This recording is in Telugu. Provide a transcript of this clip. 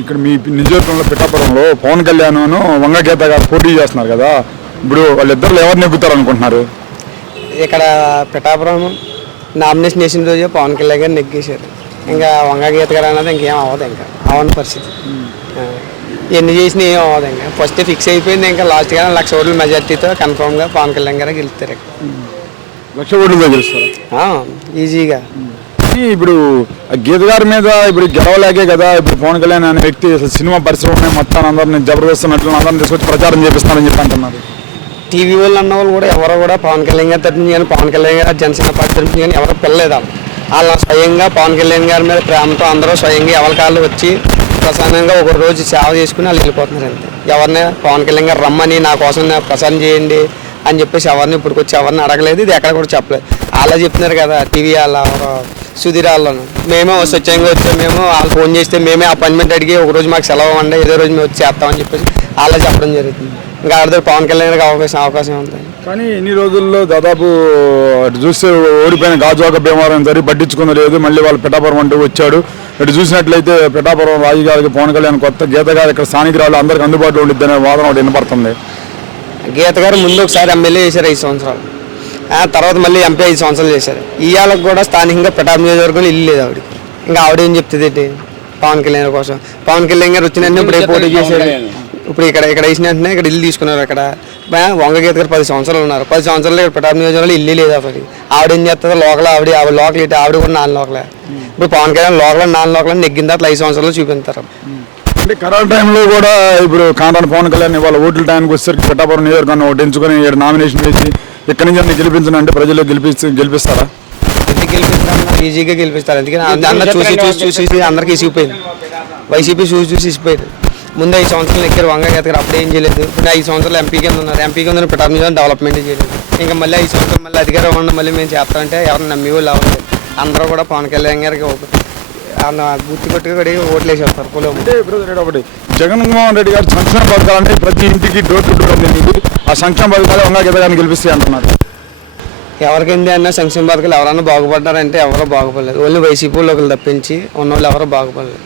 ఇక్కడ మీ నియోజకవర్గంలో పిఠాపురంలో పవన్ కళ్యాణ్ వంగ గీత గారు పోటీ చేస్తున్నారు కదా. ఇప్పుడు వాళ్ళిద్దరు ఎవరు నెగ్గుతారు అనుకుంటున్నారు ఇక్కడ పిఠాపురం నామినేషన్ వేసిన రోజే పవన్ కళ్యాణ్ గారు నెగ్గేశారు. ఇంకా వంగ గీత గారు అన్నది ఇంకేం అవ్వదు ఇంకా. అవని పరిస్థితి. ఆ, ఎన్ని చేసినా ఏం అవ్వదు ఇంకా. ఫస్ట్ ఫిక్స్ అయిపోయింది ఇంకా లాస్ట్గా లక్ష ఓట్ల మెజార్టీతో కన్ఫర్మ్గా పవన్ కళ్యాణ్ గారే గెలుస్తారు ఇక్కడ. లక్ష ఓట్లతో గెలుస్తారు? ఈజీగా. ఇప్పుడు ఆ గీత గారి మీద ఇప్పుడు గెలవలేకే కదా ఇప్పుడు పవన్ కళ్యాణ్ అనే వ్యక్తి అసలు సినిమా పరిశ్రమ మొత్తం అందరిని జబర్దస్త్ నటులను అందరిని తీసుకొచ్చి ప్రచారం చేపిస్తానని చెప్పి అంటున్నారు. టీవీ వాళ్ళు అన్న వాళ్ళు కూడా ఎవరు కూడా పవన్ కళ్యాణ్ గారి తరఫు కానీ పవన్ కళ్యాణ్ గారు జనసేన పార్టీ తరఫు కానీ ఎవరు పిల్లలేదు? వాళ్ళు స్వయంగా పవన్ కళ్యాణ్ గారి మీద ప్రేమతో అందరూ స్వయంగా ఎవరికాళ్ళు వచ్చి ప్రశాంతంగా ఒక రోజు సేవ చేసుకుని వాళ్ళు వెళ్ళిపోతున్నారు అంతే. ఎవరిని? పవన్ కళ్యాణ్ గారు రమ్మని నా కోసం ప్రసన్న చేయండి అని చెప్పేసి ఎవరిని ఇప్పటికి వచ్చి ఎవరిని అడగలేదు ఇది ఎక్కడ కూడా చెప్పలేదు. అలా చెప్తున్నారు కదా టీవీ వాళ్ళ సుధీర్ వాళ్ళను. మేమే స్వచ్ఛంగా వచ్చాము మేము వాళ్ళు ఫోన్ చేస్తే మేమే అపాయింట్మెంట్ అడిగి ఒక రోజు మాకు సెలవు అండి ఏదో రోజు మేము వచ్చి చేస్తామని చెప్పేసి అలా చెప్పడం జరుగుతుంది. ఇంకా ఆడదో పవన్ కళ్యాణ్ గారికి అవకాశం అవకాశం ఉంది. కానీ ఎన్ని రోజుల్లో దాదాపు అటు చూస్తే ఓడిపోయిన గాజువాక భీమవరం సరి పట్టించుకుంది లేదు మళ్ళీ వాళ్ళు పిఠాపురం అంటూ వచ్చాడు. ఇటు చూసినట్లయితే పిఠాపురం రాజు గారికి పవన్ కళ్యాణ్ కొత్త గీత గారు ఇక్కడ స్థానికురాలు అందరికి అందుబాటులో ఉండిద్దనే వాదన ఒకటి వినపడుతుంది. గీత గారు ముందు ఒకసారి ఎమ్మెల్యే చేశారు ఐదు సంవత్సరాలు. ఆ తర్వాత మళ్ళీ ఎంపీ ఐదు సంవత్సరాలు చేశారు. ఇవాళకు కూడా స్థానికంగా పిఠాపు నియోజకవర్గంలో ఇల్లు లేదు ఆవిడకి. ఇంకా ఆవిడ ఏం చెప్తుంది ఏంటి? పవన్ కళ్యాణ్ కోసం. పవన్ కళ్యాణ్ గారు వచ్చిన ఇప్పుడు ఏ పోటీ చేశారు ఇప్పుడు ఇక్కడ ఇక్కడ వేసిన వెంటనే ఇక్కడ ఇల్లు తీసుకున్నారు అక్కడ. వంగ గీత గారు పది సంవత్సరాలు ఉన్నారు. పది సంవత్సరాలు ఇక్కడ పిఠాపు నియోజకవర్గంలో ఇల్లు లేదు అసలు ఆవిడ ఏం చేస్తుంది? లోకల్ ఆవిడ ఆవిడ లోకల్ ఏంటి ఆవిడ కూడా నాలుగు లోకలే. ఇప్పుడు పవన్ కళ్యాణ్ లోకల్ నాన్న లోకల్ నెగ్గిన తర్వాత ఐదు సంవత్సరాలు చూపించారు అంటే కరోనా టైంలో కూడా ఇప్పుడు కాంటాన్ పవన్ కళ్యాణ్ వాళ్ళ ఓట్ల టైంకి వచ్చేసరికి పిఠాపురం నియోజకవర్గం ఒకటి ఎంచుకొని ఏడు నామినేషన్ వేసి ఇక్కడి నుంచి అన్ని గెలిపించను అంటే ప్రజలు గెలిపిస్తే గెలిపిస్తారా? ఎందుకు గెలిపిస్తారు ఈజీగా గెలిపిస్తారు. ఎందుకంటే అందరూ చూసి చూసి చూసి అందరికీ అందరికి ఇసిగిపోయింది. వైసీపీ చూసి చూసి ఇసిపోయింది ముందు ఐదు సంవత్సరాలు ఎక్కారు వంగ ఎత్తారు అప్పుడు ఏం చేయలేదు. ఇప్పుడు ఐదు సంవత్సరాలు ఎంపీ కింద ఉన్నారు. ఎంపీ కింద పిఠాపు డెవలప్మెంట్ చేయలేదు. ఇంకా మళ్ళీ ఐదు సంవత్సరాలు మళ్ళీ అధికారం ఉన్న మళ్ళీ మేము చేస్తామంటే ఎవరిని నమ్మి వాళ్ళు అవ్వలేదు అందరూ కూడా పవన్ కళ్యాణ్ గారికి గుర్తు కొట్టుకు కూడా ఓట్లు వేసేస్తారు పొలం. అంటే ఇక్కడ ఒకటి జగన్మోహన్ రెడ్డి గారు సంక్షేమ పథకాలని ప్రతి ఇంటికి డోర్ టు డోర్ అందింది ఆ సంక్షేమ పథకాలు వంగ గీత గారిని గెలిపిస్తాయి అంటున్నారు. ఎవరికింది అన్న సంక్షేమ పథకాలు ఎవరన్నా బాగుపడ్డారంటే ఎవరో బాగుపడలేదు. ఓన్లీ వైసీపీ ఒకరు తప్పించి ఉన్న వాళ్ళు ఎవరో బాగుపడలేదు.